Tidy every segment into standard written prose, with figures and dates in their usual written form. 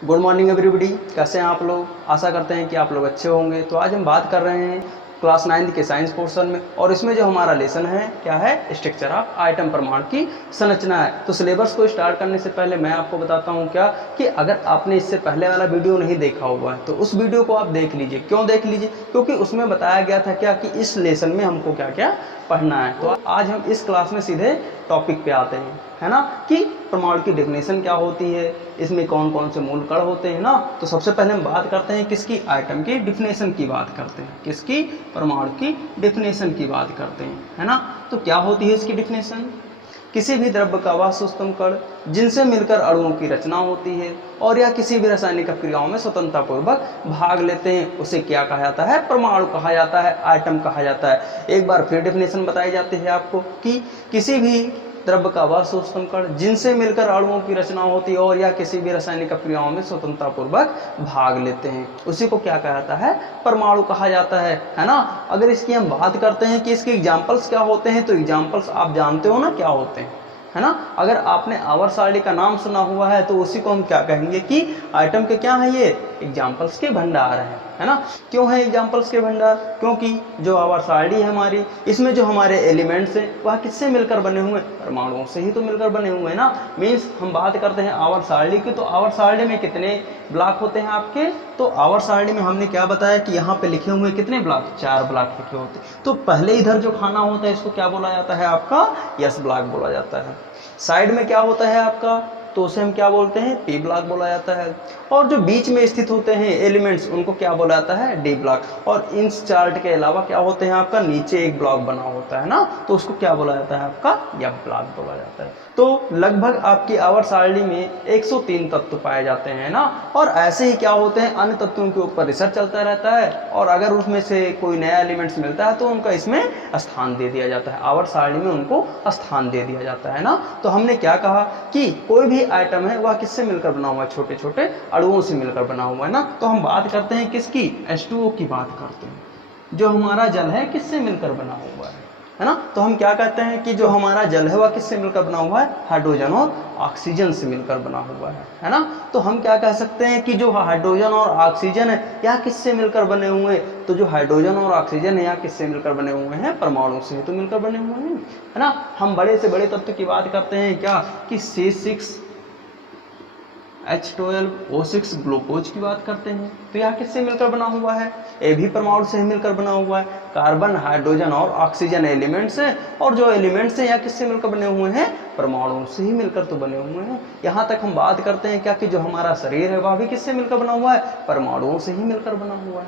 Good morning everybody. कैसे हैं आप लोग? आशा करते हैं कि आप लोग अच्छे होंगे। तो आज हम बात कर रहे हैं क्लास 9 के साइंस पोर्शन में, और इसमें जो हमारा लेसन है क्या है, स्ट्रक्चर ऑफ आइटम, परमाणु की संरचना है। तो सिलेबस को स्टार्ट करने से पहले मैं आपको बताता हूँ क्या कि अगर आपने इससे पहले वाला वीडियो नहीं देखा हुआ है तो उस वीडियो को आप देख लीजिए। क्यों देख लीजिए? क्योंकि उसमें बताया गया था क्या कि इस लेसन में हमको क्या क्या पढ़ना है। तो आज हम इस क्लास में सीधे टॉपिक पे आते हैं, है ना, कि परमाणु की डेफिनेशन क्या होती है, इसमें कौन कौन से मूल कण होते हैं ना। तो सबसे पहले हम बात करते हैं किसकी, आइटम की डेफिनेशन की बात करते हैं, किसकी, परमाणु की डेफिनेशन की बात करते हैं, है ना। तो क्या होती है इसकी डेफिनेशन? किसी भी द्रव्य का वह सूक्ष्म कण जिनसे मिलकर अणुओं की रचना होती है और या किसी भी रासायनिक क्रियाओं में स्वतंत्रतापूर्वक भाग लेते हैं, उसे क्या कहा जाता है? परमाणु कहा जाता है, आइटम कहा जाता है। एक बार फिर डेफिनेशन बताई जाती है आपको कि किसी भी द्रव्य का वह सूक्ष्म कण जिनसे मिलकर अणुओं की रचना होती है और या किसी भी रासायनिक क्रियाओं में स्वतंत्रतापूर्वक भाग लेते हैं, उसी को क्या कहा जाता है? परमाणु कहा जाता है ना। अगर इसकी हम बात करते हैं कि इसके एग्जाम्पल्स क्या होते हैं, तो एग्जाम्पल्स आप जानते हो ना क्या होते हैं, है ना। अगर आपने आवर्त सारणी का नाम सुना हुआ है तो उसी को हम क्या कहेंगे कि आइटम के क्या है, ये एग्जाम्पल्स के भंडार है ना। क्यों है एग्जाम्पल्स के भंडार? क्योंकि जो आवर्त सारणी है हमारी, इसमें जो हमारे एलिमेंट्स हैं वह किससे मिलकर बने हुए हैं? परमाणुओं से ही तो मिलकर बने हुए हैं ना। मीन्स हम बात करते हैं आवर्त सारणी की, तो आवर्त सारणी में कितने ब्लॉक होते हैं आपके? तो आवर्त सारणी में हमने क्या बताया कि यहाँ पे लिखे हुए कितने ब्लॉक? 4 ब्लॉक लिखे होते हैं। तो पहले इधर जो खाना होता है इसको क्या बोला जाता है? आपका यस ब्लॉक बोला जाता है। साइड में क्या होता है आपका? तो उसे हम क्या बोलते हैं? पी ब्लॉक बोला जाता है। और जो बीच में स्थित होते हैं एलिमेंट्स, उनको क्या बोला जाता है? D block. और इन चार्ट के अलावा क्या होते हैं आपका? नीचे एक ब्लॉक बना होता है ना, तो उसको क्या बोला जाता है? आपका एफ ब्लॉक बोला जाता है। तो लगभग आपकी आवर्त सारणी में 103 तत्व पाए जाते हैं ना। और ऐसे ही क्या होते हैं, अन्य तत्वों के ऊपर रिसर्च चलता रहता है, और अगर उसमें से कोई नया एलिमेंट्स मिलता है तो उनका इसमें स्थान दे दिया जाता है, आवर्त सारणी में उनको स्थान दे दिया जाता है ना। तो हमने क्या कहा कि कोई भी आइटम है वह किससे मिलकर बना हुआ है? छोटे छोटे अणुओं से मिलकर बना हुआ है ना। तो हम बात करते हैं किसकी? H2O की बात करते हैं। जो हमारा जल है किससे मिलकर बना हुआ है ना। तो हम क्या कहते हैं कि जो हमारा जल है वह किससे मिलकर बना हुआ है? हाइड्रोजन और ऑक्सीजन से मिलकर बना हुआ है ना। तो हम क्या कह सकते हैं कि जो हाइड्रोजन और ऑक्सीजन है यह किससे मिलकर बने हुए हैं? तो जो हाइड्रोजन और ऑक्सीजन है यह किससे मिलकर बने हुए हैं? परमाणु से तो मिलकर बने हुए हैं, है ना। हम बड़े से बड़े तत्व की बात करते हैं क्या कि C6H12O6 ग्लूकोज की बात करते हैं, तो यह किससे मिलकर बना हुआ है? ये भी परमाणु से ही मिलकर बना हुआ है। कार्बन, हाइड्रोजन और ऑक्सीजन एलिमेंट्स हैं, और जो एलिमेंट्स हैं यह किससे मिलकर बने हुए हैं? परमाणु से ही मिलकर तो बने हुए हैं। यहाँ तक हम बात करते हैं क्या कि जो हमारा शरीर है वह भी किससे मिलकर बना हुआ है? परमाणुओं से ही मिलकर बना हुआ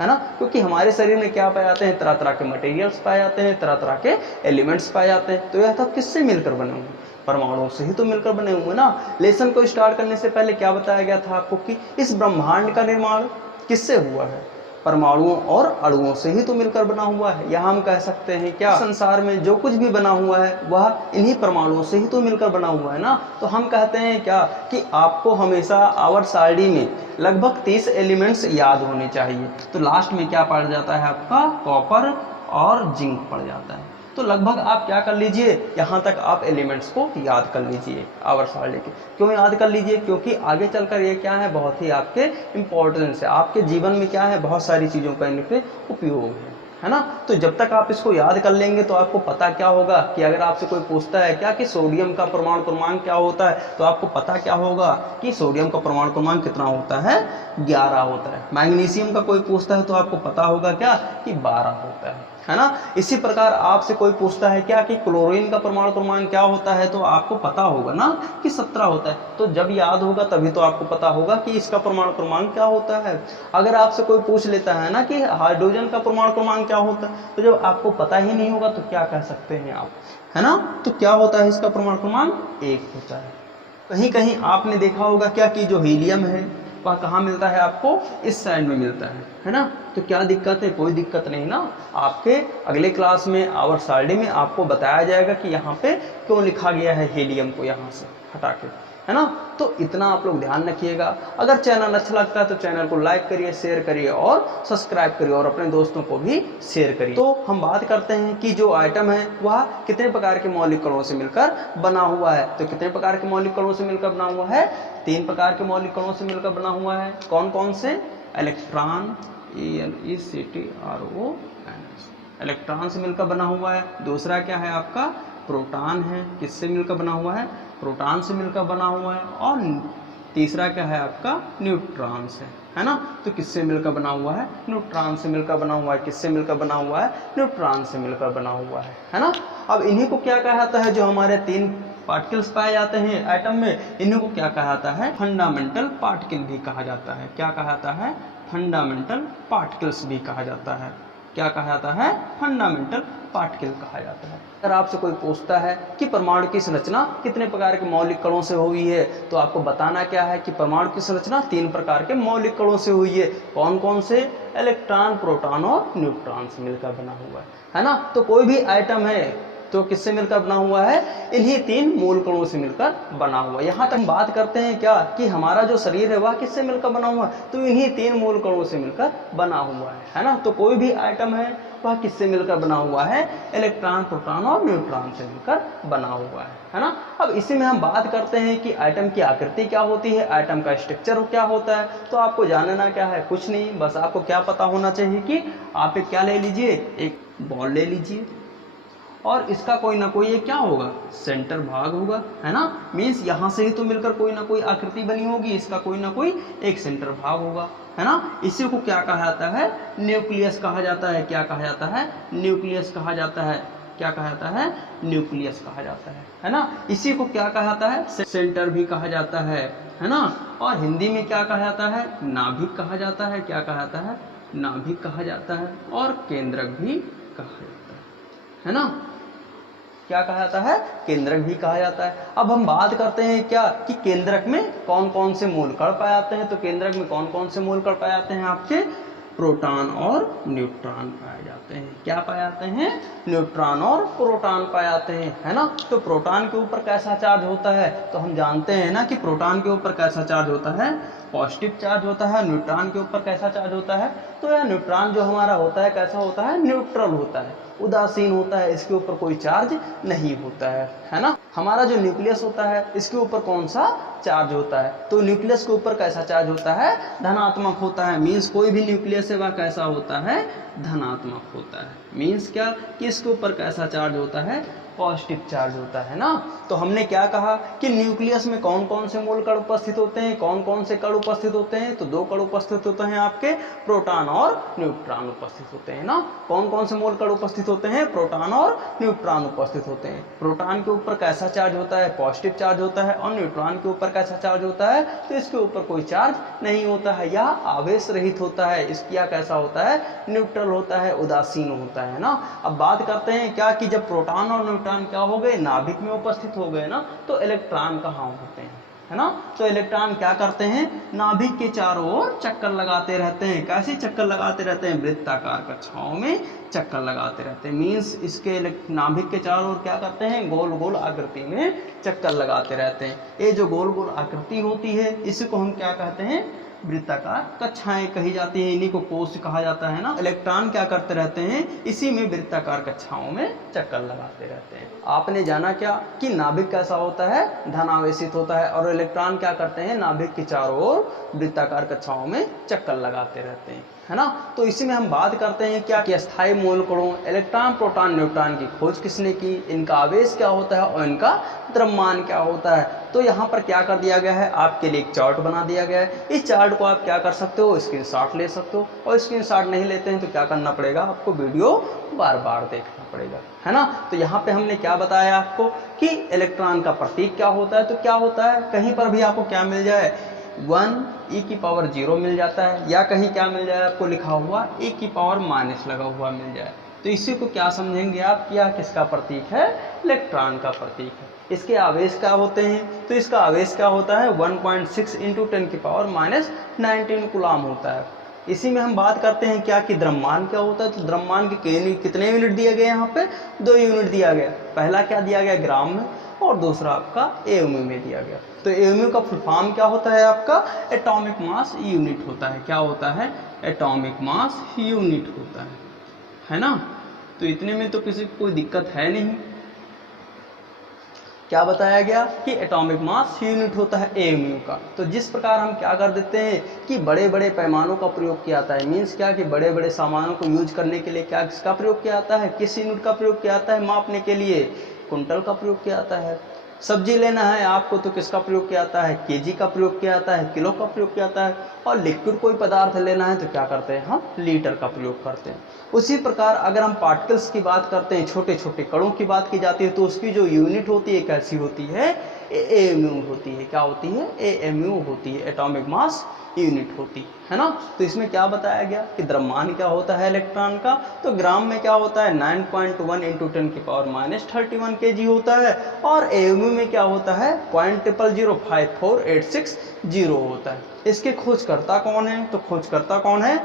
है ना। क्योंकि हमारे शरीर में क्या पाए जाते हैं? तरह तरह के मटेरियल्स पाए जाते हैं, तरह तरह के एलिमेंट्स पाए जाते हैं। तो यह सब किससे मिलकर बने हुए हैं? परमाणुओं से ही तो मिलकर बने हुए ना। लेसन को स्टार्ट करने से पहले क्या बताया गया था आपको कि इस ब्रह्मांड का निर्माण किससे हुआ है? परमाणुओं और अणुओं से ही तो मिलकर बना हुआ है। यहाँ हम कह सकते हैं क्या, संसार में जो कुछ भी बना हुआ है वह इन्हीं परमाणुओं से ही तो मिलकर बना हुआ है ना। तो हम कहते हैं क्या कि आपको हमेशा आवर्त सारणी में लगभग 30 एलिमेंट्स याद होने चाहिए। तो लास्ट में क्या पड़ जाता है आपका? कॉपर और जिंक पड़ जाता है। तो लगभग आप क्या कर लीजिए, यहाँ तक आप एलिमेंट्स को याद कर लीजिए आवर्त सारणी के। क्यों याद कर लीजिए? क्योंकि आगे चलकर ये क्या है, बहुत ही आपके इम्पोर्टेंस है, आपके जीवन में क्या है, बहुत सारी चीज़ों का इन पे उपयोग है ना। तो जब तक आप इसको याद कर लेंगे तो आपको पता क्या होगा कि अगर आपसे कोई पूछता है क्या कि सोडियम का परमाणु क्रमांक क्या होता है, तो आपको पता क्या होगा कि सोडियम का परमाणु क्रमांक कितना होता है? 11 होता है। मैग्नीशियम का कोई पूछता है तो आपको पता होगा क्या कि 12 होता है ना। इसी प्रकार आपसे कोई पूछता है क्या कि क्लोरीन का परमाणु क्रमांक क्या होता है, तो आपको पता होगा ना कि 17 होता है। तो जब याद होगा तभी तो आपको पता होगा कि इसका परमाणु क्रमांक क्या होता है। अगर आपसे कोई पूछ लेता है ना कि हाइड्रोजन का परमाणु क्रमांक क्या होता है, तो जब आपको पता ही नहीं होगा तो क्या कह सकते हैं आप, है ना। तो क्या होता है इसका परमाणु क्रमांक? 1 होता है। कहीं कहीं आपने देखा होगा क्या कि जो हीलियम है वह कहाँ मिलता है आपको? इस साइड में मिलता है ना। तो क्या दिक्कत है? कोई दिक्कत नहीं ना। आपके अगले क्लास में आवर्त सारणी में आपको बताया जाएगा कि यहाँ पे क्यों लिखा गया है हीलियम को यहाँ से हटा के, है ना। तो इतना आप लोग ध्यान रखिएगा। अगर चैनल अच्छा लगता है तो चैनल को लाइक करिए, शेयर करिए और सब्सक्राइब करिए और अपने दोस्तों को भी शेयर करिए। तो हम बात करते हैं कि जो आइटम है वह कितने प्रकार के मौलिक कणों से मिलकर बना हुआ है। तो कितने प्रकार के मौलिक कणों से मिलकर बना हुआ है? 3 प्रकार के मौलिक कणों से मिलकर बना हुआ है। कौन कौन से? इलेक्ट्रॉन, ELECTRON, इलेक्ट्रॉन से मिलकर बना हुआ है। दूसरा क्या है आपका? प्रोटॉन है। किससे मिलकर बना हुआ है? प्रोटॉन से मिलकर बना हुआ है। और तीसरा क्या है आपका? न्यूट्रॉन से, है ना। तो किससे मिलकर बना हुआ है? न्यूट्रॉन से मिलकर बना हुआ है। किससे मिलकर बना हुआ है? न्यूट्रॉन से मिलकर बना हुआ है ना। अब इन्हीं को क्या कहा जाता है? जो हमारे 3 पार्टिकल्स पाए जाते हैं एटम में, इन्हीं को क्या कहा जाता है? फंडामेंटल पार्टिकल भी कहा जाता है। क्या कहा जाता है? फंडामेंटल पार्टिकल्स भी कहा जाता है। क्या कहा जाता है? फंडामेंटल पार्टिकल कहा जाता है। अगर आपसे कोई पूछता है कि परमाणु की संरचना कितने प्रकार के मौलिक कणों से हुई है, तो आपको बताना क्या है कि परमाणु की संरचना 3 प्रकार के मौलिक कणों से हुई है। कौन कौन से? इलेक्ट्रॉन, प्रोटॉन और न्यूट्रॉन से मिलकर बना हुआ है ना। तो कोई भी आइटम है तो किससे मिलकर बना हुआ है? इन्हीं 3 मूल कणों से मिलकर बना हुआ है। यहाँ तक हम बात करते हैं क्या कि हमारा जो शरीर है वह किससे मिलकर बना हुआ है? तो इन्हीं 3 मूल कणों से मिलकर बना हुआ है ना। तो कोई भी आइटम है वह किससे मिलकर बना हुआ है? इलेक्ट्रॉन, प्रोटॉन और न्यूट्रॉन से मिलकर बना हुआ है ना। अब इसी में हम बात करते हैं कि आइटम की आकृति क्या होती है, आइटम का स्ट्रक्चर क्या होता है। तो आपको जानना क्या है? कुछ नहीं, बस आपको क्या पता होना चाहिए कि आप एक क्या ले लीजिए, एक बॉल ले लीजिए और इसका कोई ना कोई ये क्या होगा? सेंटर भाग होगा, है ना। मीन्स यहाँ से ही तो मिलकर कोई ना कोई आकृति बनी होगी, इसका कोई ना कोई एक सेंटर भाग होगा, है ना। इसी को क्या कहा जाता है? न्यूक्लियस कहा जाता है। क्या कहा जाता है? न्यूक्लियस कहा जाता है। क्या कहा जाता है? न्यूक्लियस कहा जाता है ना। इसी को क्या कहा जाता है? सेंटर भी कहा जाता है ना। और हिंदी में क्या कहा जाता है? नाभिक कहा जाता है। क्या कहा जाता है? नाभिक कहा जाता है। और केंद्रक भी कहा जाता है ना। क्या कहा जाता है? केंद्रक भी कहा जाता है। अब हम बात करते हैं क्या कि केंद्रक में कौन कौन से मूलकण पाए जाते हैं। तो केंद्रक में कौन कौन से मूलकण पाए जाते हैं? आपके प्रोटॉन और न्यूट्रॉन पाए जाते हैं। क्या पाए जाते हैं? न्यूट्रॉन और प्रोटॉन पाए जाते हैं, है ना। तो प्रोटॉन के ऊपर कैसा चार्ज होता है? तो हम जानते हैं ना कि प्रोटॉन के ऊपर कैसा चार्ज होता है? पॉजिटिव चार्ज होता है। न्यूट्रॉन के ऊपर कैसा चार्ज होता है? तो यह न्यूट्रॉन जो हमारा होता है कैसा होता है? न्यूट्रल होता है, उदासीन होता है। इसके ऊपर कोई चार्ज नहीं होता है ना। हमारा जो न्यूक्लियस होता है इसके ऊपर कौन सा चार्ज होता है? तो न्यूक्लियस के ऊपर कैसा चार्ज होता है? धनात्मक होता है। मीन्स कोई भी न्यूक्लियस है वह कैसा होता है? धनात्मक होता है। मीन्स क्या कि इसके ऊपर कैसा चार्ज होता है? पॉजिटिव चार्ज होता है ना। तो हमने क्या कहा कि न्यूक्लियस में कौन कौन से मूलकण उपस्थित होते हैं? कौन कौन से कण उपस्थित होते हैं? तो 2 कण उपस्थित होते हैं, आपके प्रोटॉन और न्यूट्रॉन उपस्थित होते हैं ना। कौन कौन से मूलकण उपस्थित होते हैं? प्रोटॉन और न्यूट्रॉन उपस्थित होते हैं। प्रोटॉन के ऊपर कैसा चार्ज होता है? पॉजिटिव चार्ज होता है। और न्यूट्रॉन के ऊपर कैसा चार्ज होता है? तो इसके ऊपर कोई चार्ज नहीं होता है या आवेश रहित होता है। इसका कैसा होता है? न्यूट्रल होता है, उदासीन होता है ना। अब बात करते हैं क्या कि जब प्रोटॉन और न्यूट्रॉन क्या हो गए? नाभिक में उपस्थित हो गए ना। तो इलेक्ट्रॉन कहाँ होते हैं? है ना। तो इलेक्ट्रॉन क्या करते हैं? नाभिक के चारों ओर चक्कर लगाते रहते हैं। कैसे चक्कर लगाते रहते हैं? वृत्ताकार कक्षाओं में चक्कर लगाते रहते हैं। मीन्स इसके नाभिक के चारों ओर क्या करते हैं? गोल गोल आकृति में चक्कर लगाते रहते हैं। ये जो गोल गोल आकृति होती है इसी को हम क्या कहते हैं? वृत्ताकार कक्षाएं कही जाती हैं। इन्हीं को कोश कहा जाता है ना। इलेक्ट्रॉन क्या करते रहते हैं? इसी में वृत्ताकार कक्षाओं में चक्कर लगाते रहते हैं। आपने जाना क्या कि नाभिक कैसा होता है? धनावेशित होता है। और इलेक्ट्रॉन क्या करते हैं? नाभिक के चारों ओर वृत्ताकार कक्षाओं में चक्कर लगाते रहते हैं, है ना। तो इसी में हम बात करते हैं क्या कि अस्थायी मूलकणों इलेक्ट्रॉन, प्रोटॉन, न्यूट्रॉन की खोज किसने की? इनका आवेश क्या होता है और इनका द्रव्यमान क्या होता है? तो यहाँ पर क्या कर दिया गया है? आपके लिए एक चार्ट बना दिया गया है। इस चार्ट को आप क्या कर सकते हो? स्क्रीनशॉट ले सकते हो। और स्क्रीनशॉट नहीं लेते हैं तो क्या करना पड़ेगा? आपको वीडियो बार बार देखना पड़ेगा, है ना। तो यहाँ पे हमने क्या बताया आपको कि इलेक्ट्रॉन का प्रतीक क्या होता है। तो क्या होता है? कहीं पर भी आपको क्या मिल जाए? 1e⁻0 मिल जाता है, या कहीं क्या मिल जाए आपको लिखा हुआ e⁻- लगा हुआ मिल जाए। तो इसी को क्या समझेंगे आप? क्या किसका प्रतीक है? इलेक्ट्रॉन का प्रतीक है। इसके आवेश क्या होते हैं? तो इसका आवेश क्या होता है? 1.6 × 10⁻⁻19 कूलाम होता है। इसी में हम बात करते हैं क्या कि द्रव्यमान क्या होता है। तो द्रव्यमान के कितने यूनिट दिए गए यहाँ पे, 2 यूनिट दिया गया। पहला क्या दिया गया, ग्राम में, और दूसरा आपका एमयू में दिया गया। तो एमयू का फुल फॉर्म क्या होता है आपका, एटॉमिक मास यूनिट होता है। क्या होता है, एटॉमिक मास यूनिट होता है ना। तो इतने में तो किसी को कोई दिक्कत है नहीं। क्या बताया गया कि एटॉमिक मास यूनिट होता है एमयू का। तो जिस प्रकार हम क्या कर देते हैं कि बड़े बड़े पैमानों का प्रयोग किया जाता है, मीन्स क्या कि बड़े बड़े सामानों को यूज करने के लिए क्या किसका प्रयोग किया जाता है, किस यूनिट का प्रयोग किया जाता है मापने के लिए, कुंटल का प्रयोग किया जाता है। सब्जी लेना है आपको तो किसका प्रयोग किया जाता है, केजी का प्रयोग किया जाता है, किलो का प्रयोग किया जाता है। और लिक्विड कोई पदार्थ लेना है तो क्या करते हैं, हम लीटर का प्रयोग करते हैं। उसी प्रकार अगर हम पार्टिकल्स की बात करते हैं, छोटे छोटे कणों की बात की जाती है, तो उसकी जो यूनिट होती है कैसी होती है, एएमयू होती है। क्या होती है, एएमयू होती है, एटॉमिक मास यूनिट होती है ना। तो इसमें क्या बताया गया कि द्रव्यमान क्या होता है इलेक्ट्रॉन का, तो ग्राम में क्या होता है 9.1 × 10⁻³ kg होता है। और एएमयू में क्या होता है 0.005486 होता है। इसके खोजकर्ता कौन है, तो खोजकर्ता कौन है,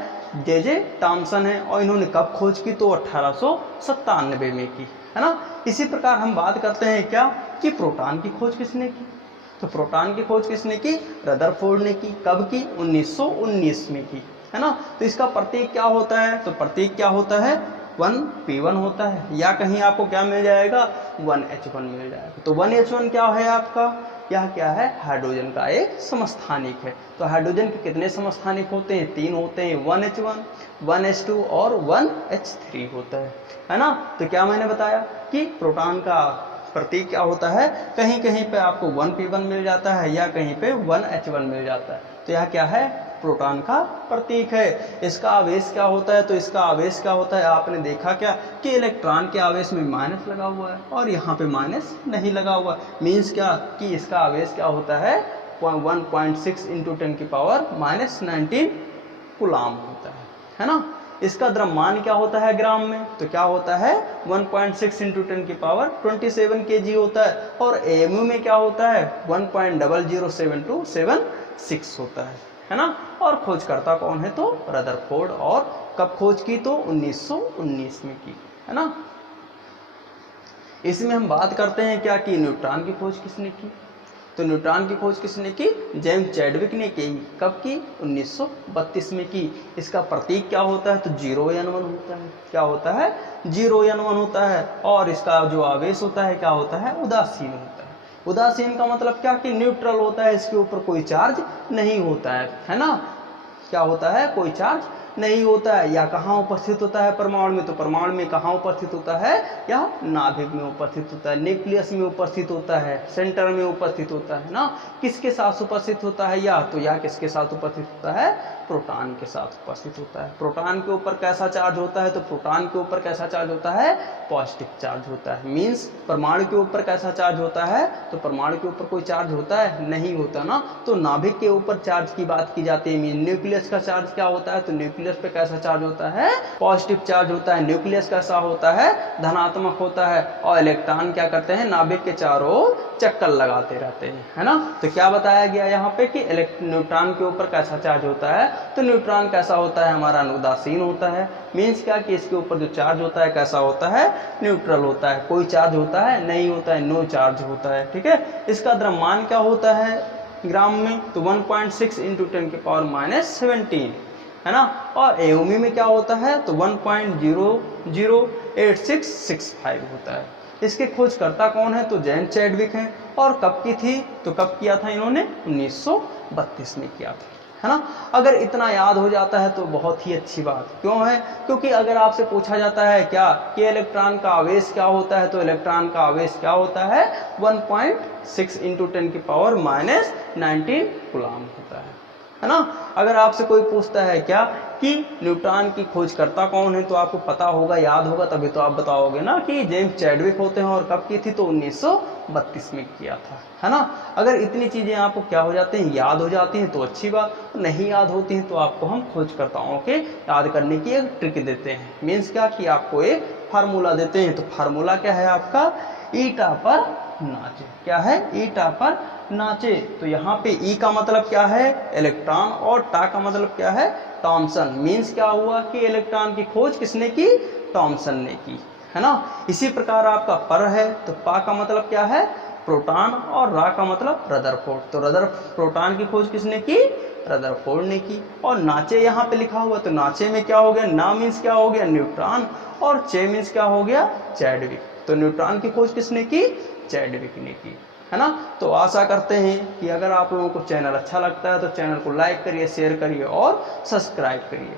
जे टॉमसन है। और इन्होंने कब खोज की, तो 1897 में की, है ना। इसी प्रकार हम बात करते हैं क्या कि प्रोटॉन की खोज किसने की, तो प्रोटॉन की खोज किसने की, रदरफोर्ड ने की। कब की, 1919 में की, है ना। तो इसका प्रतीक क्या होता है, तो प्रतीक क्या होता है 1p1 होता है, या कहीं आपको क्या मिल जाएगा 1h1 मिल जाएगा। तो 1h1 क्या है आपका, यह क्या है, हाइड्रोजन का एक समस्थानिक है। तो हाइड्रोजन के कितने समस्थानिक होते हैं, 3 होते हैं, 1h1, 1h2 और 1h3 होता है ना। तो क्या मैंने बताया कि प्रोटॉन का प्रतीक क्या होता है, कहीं कहीं पे आपको 1p1 मिल जाता है या कहीं पे 1h1 मिल जाता है। तो यह क्या है, प्रोटॉन का प्रतीक है। इसका आवेश क्या होता है, तो इसका आवेश क्या होता है, आपने देखा क्या कि इलेक्ट्रॉन के आवेश में माइनस लगा हुआ है और यहाँ पे माइनस नहीं लगा हुआ। मीन्स क्या कि इसका आवेश क्या होता है 1.6 × 10⁻⁻19 कूलाम होता है ना। इसका द्रव्यमान क्या होता है ग्राम में, तो क्या होता है 1.6 × 10⁻27 kg होता है। और एएमयू में क्या होता है 1.00726 होता है ना। और खोजकर्ता कौन है, तो रदरफोर्ड। और कब खोज की, तो 1919 में की, है ना। इसमें हम बात करते हैं क्या कि न्यूट्रॉन की खोज किसने की, तो न्यूट्रॉन की खोज किसने की, जेम्स चैडविक ने की। कब की, 1932 में की। इसका प्रतीक क्या होता है, तो 0n1 होता है। क्या होता है, 0n1 होता है। और इसका जो आवेश होता है क्या होता है, उदासीन होता है। उदासीन का मतलब क्या कि न्यूट्रल होता है, इसके ऊपर कोई चार्ज नहीं होता है ना। क्या होता है, कोई चार्ज नहीं होता है। या कहाँ उपस्थित होता है परमाणु में, तो परमाणु में कहाँ उपस्थित होता है, या नाभिक में उपस्थित होता है, न्यूक्लियस में उपस्थित होता है, सेंटर में उपस्थित होता है ना। किसके साथ उपस्थित होता है, या तो या किसके साथ उपस्थित होता है, प्रोटॉन के साथ उपस्थित होता है। प्रोटॉन के ऊपर कैसा चार्ज होता है, तो प्रोटॉन के ऊपर कैसा चार्ज होता है, पॉजिटिव चार्ज होता है। मीन्स परमाणु के ऊपर कैसा चार्ज होता है, तो परमाणु के ऊपर कोई चार्ज होता है, नहीं होता ना। तो नाभिक के ऊपर चार्ज की बात की जाती है। मीन न्यूक्लियस का चार्ज क्या होता है, तो न्यूक्लियस पे कैसा चार्ज होता है, पॉजिटिव चार्ज होता है। न्यूक्लियस कैसा होता है, धनात्मक होता है। और इलेक्ट्रॉन क्या करते हैं, नाभिक के चारों ओर चक्कर लगाते रहते हैं, है ना। तो क्या बताया गया यहाँ पे कि न्यूट्रॉन के ऊपर कैसा चार्ज होता है, तो न्यूट्रॉन कैसा होता है, हमारा उदासीन होता है। मीन्स क्या कि इसके ऊपर जो चार्ज होता है कैसा होता है, न्यूट्रल होता है। कोई चार्ज होता है, नहीं होता है, नो चार्ज होता है, ठीक है। इसका द्रव्यमान क्या होता है ग्राम में, तो 1.6 × 10⁻17 है ना। और एओमी में क्या होता है, तो 1.008665 होता है। इसके खोजकर्ता कौन है, तो जेम्स चैडविक हैं। और कब की थी, तो कब किया था इन्होंने, 1932 में किया था, है ना। अगर इतना याद हो जाता है तो बहुत ही अच्छी बात। क्यों है, क्योंकि अगर आपसे पूछा जाता है क्या कि इलेक्ट्रॉन का आवेश क्या होता है, तो इलेक्ट्रॉन का आवेश क्या होता है 1.6 × 10⁻⁻19 कूलाम होता है ना। अगर आपसे कोई पूछता है क्या कि न्यूट्रॉन की खोजकर्ता कौन है, तो आपको पता होगा, याद होगा, तभी तो आप बताओगे ना कि जेम्स चैडविक होते हैं। और कब की थी, तो 1932 में किया था, है ना। अगर इतनी चीजें आपको क्या हो जाती हैं, याद हो जाती हैं तो अच्छी बात, नहीं याद होती हैं तो आपको हम खोजकर्ताओं के याद करने की एक ट्रिक देते हैं। मीन्स क्या कि आपको एक फार्मूला देते हैं। तो फार्मूला क्या है आपका, ईटा पर नाचे। क्या है, ईटा पर नाचे। तो यहाँ पे ई का मतलब क्या है, इलेक्ट्रॉन, और टा का मतलब क्या है, थॉमसन। मीन्स क्या हुआ कि इलेक्ट्रॉन की खोज किसने की, थॉमसन ने की, है ना। इसी प्रकार आपका पर है, तो पा का मतलब क्या है, प्रोटॉन, और रा का मतलब रदरफोर्ड। तो प्रोटॉन की खोज किसने की, रदरफोर्ड ने की। और नाचे यहाँ पे लिखा हुआ, तो नाचे में क्या हो गया, ना मीन्स क्या हो गया, न्यूट्रॉन, और चे मीन्स क्या हो गया, चैडविक। तो न्यूट्रॉन की खोज किसने की, चैडविक ने की, है ना। तो आशा करते हैं कि अगर आप लोगों को चैनल अच्छा लगता है तो चैनल को लाइक करिए, शेयर करिए और सब्सक्राइब करिए।